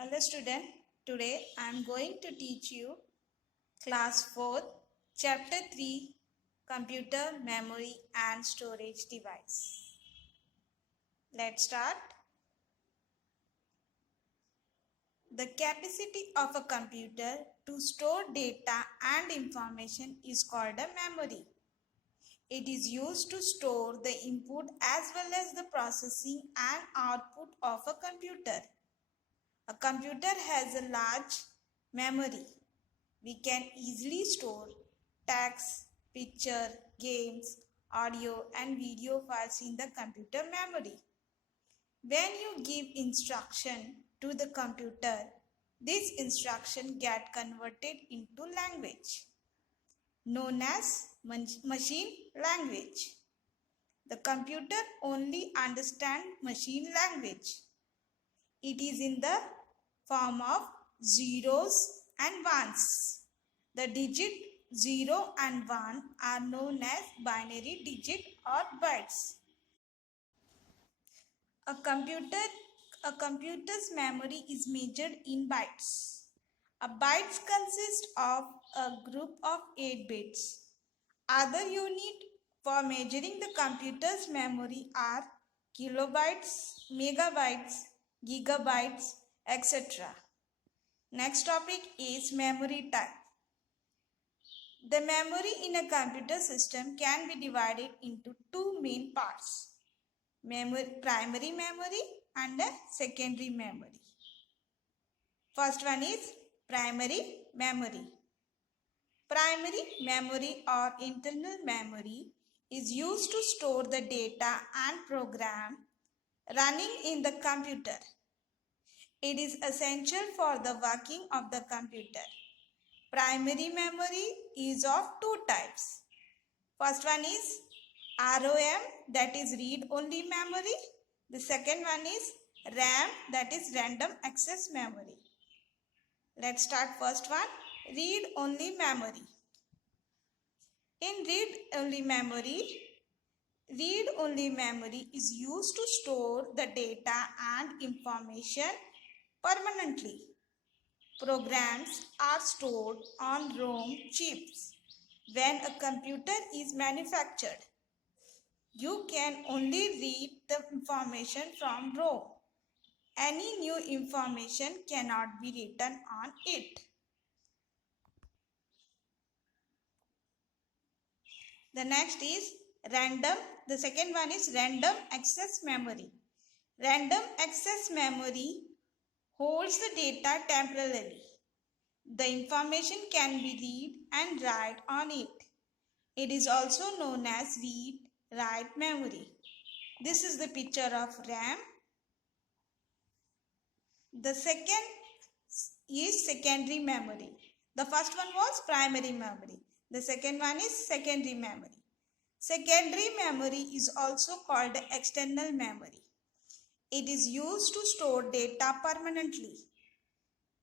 Hello student, today I am going to teach you class 4th chapter 3 computer memory and storage device. Let's start. The capacity of a computer to store data and information is called a memory. It is used to store the input as well as the processing and output of a computer. A computer has a large memory. We can easily store text, picture, games, audio and video files in the computer memory. When you give instruction to the computer, this instruction get converted into language known as machine language. The computer only understands machine language. It is in the form of zeros and ones. The digit 0 and 1 are known as binary digit or bytes. A computer's memory is measured in bytes. A bytes consist of a group of 8 bits. Other units for measuring the computer's memory are kilobytes, megabytes, gigabytes, etc. Next topic is memory type. The memory in a computer system can be divided into two main parts, primary memory and secondary memory. First one is primary memory. Primary memory or internal memory is used to store the data and program running in the computer. It is essential for the working of the computer. Primary memory is of two types. First one is ROM, that is read-only memory. The second one is RAM, that is random access memory. Let's start first one, read-only memory. In read-only memory is used to store the data and information permanently. Programs are stored on ROM chips. When a computer is manufactured, you can only read the information from ROM. Any new information cannot be written on it. The next is the second one is random access memory. Random access memory holds the data temporarily. The information can be read and write on it. It is also known as read-write memory. This is the picture of RAM. The second is secondary memory. The first one was primary memory. The second one is secondary memory. Secondary memory is also called external memory. It is used to store data permanently.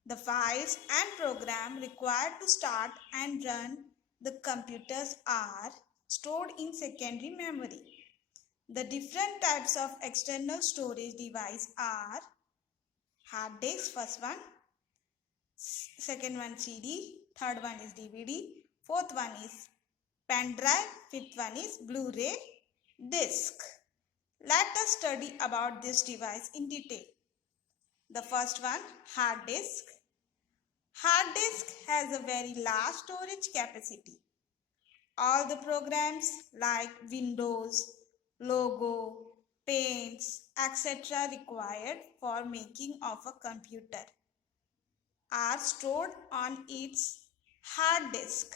The files and program required to start and run the computers are stored in secondary memory. The different types of external storage device are hard disk, first one, second one CD, third one is DVD, fourth one is pen drive, fifth one is Blu-ray disc. Let us study about this device in detail. The first one, hard disk. Hard disk has a very large storage capacity. All the programs like Windows, Logo, Paints, etc. required for making of a computer are stored on its hard disk.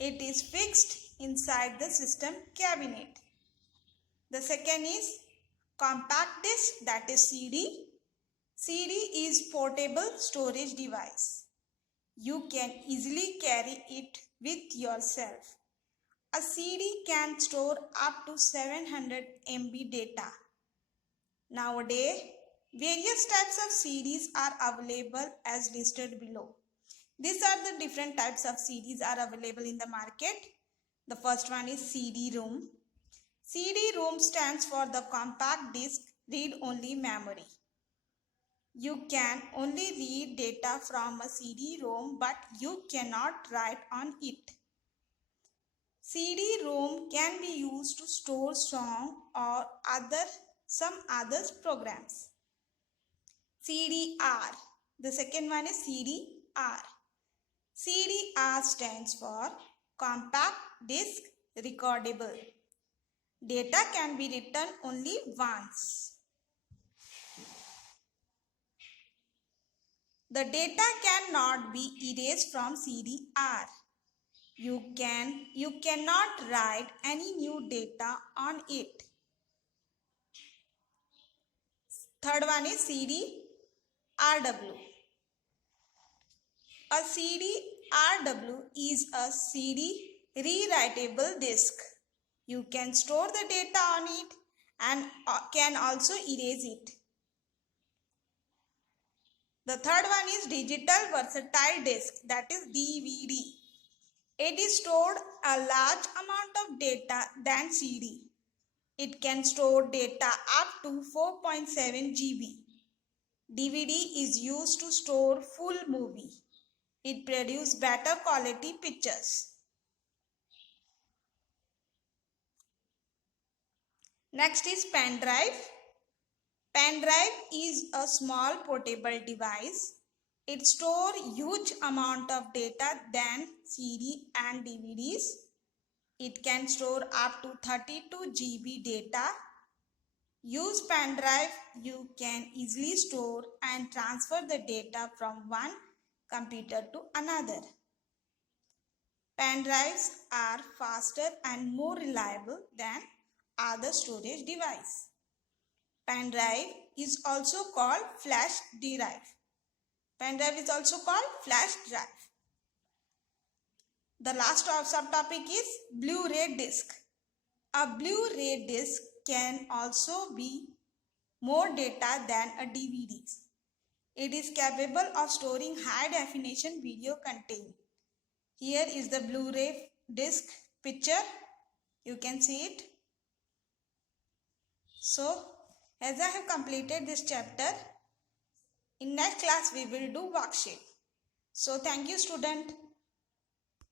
It is fixed inside the system cabinet. The second is compact disk, that is CD. CD is portable storage device. You can easily carry it with yourself. A CD can store up to 700 MB data. Nowadays, various types of CDs are available as listed below. These are the different types of CDs are available in the market. The first one is CD-ROM. CD-ROM stands for the compact disc read-only memory. You can only read data from a CD-ROM, but you cannot write on it. CD-ROM can be used to store song or some other programs. CDR. The second one is CDR. CDR stands for Compact Disc Recordable. Data can be written only once. The data cannot be erased from CDR. You cannot write any new data on it. Third one is CD-RW. A CD-RW is a CD rewritable disk. You can store the data on it and can also erase it. The third one is digital versatile disk, that is DVD. It is stored a large amount of data than CD. It can store data up to 4.7 GB. DVD is used to store full movie. It produces better quality pictures. Next is pen drive. Pen drive is a small portable device. It stores huge amount of data than CD and DVDs. It can store up to 32 GB data. Use pen drive, you can easily store and transfer the data from one computer to another. Pen drives are faster and more reliable than other storage devices. Pen drive is also called flash drive. Pen drive is also called flash drive. The last subtopic is Blu-ray disc. A Blu-ray disc can also be more data than a DVD. It is capable of storing high definition video content. Here is the Blu-ray disc picture. You can see it. So, as I have completed this chapter, in next class we will do worksheet. So, thank you student.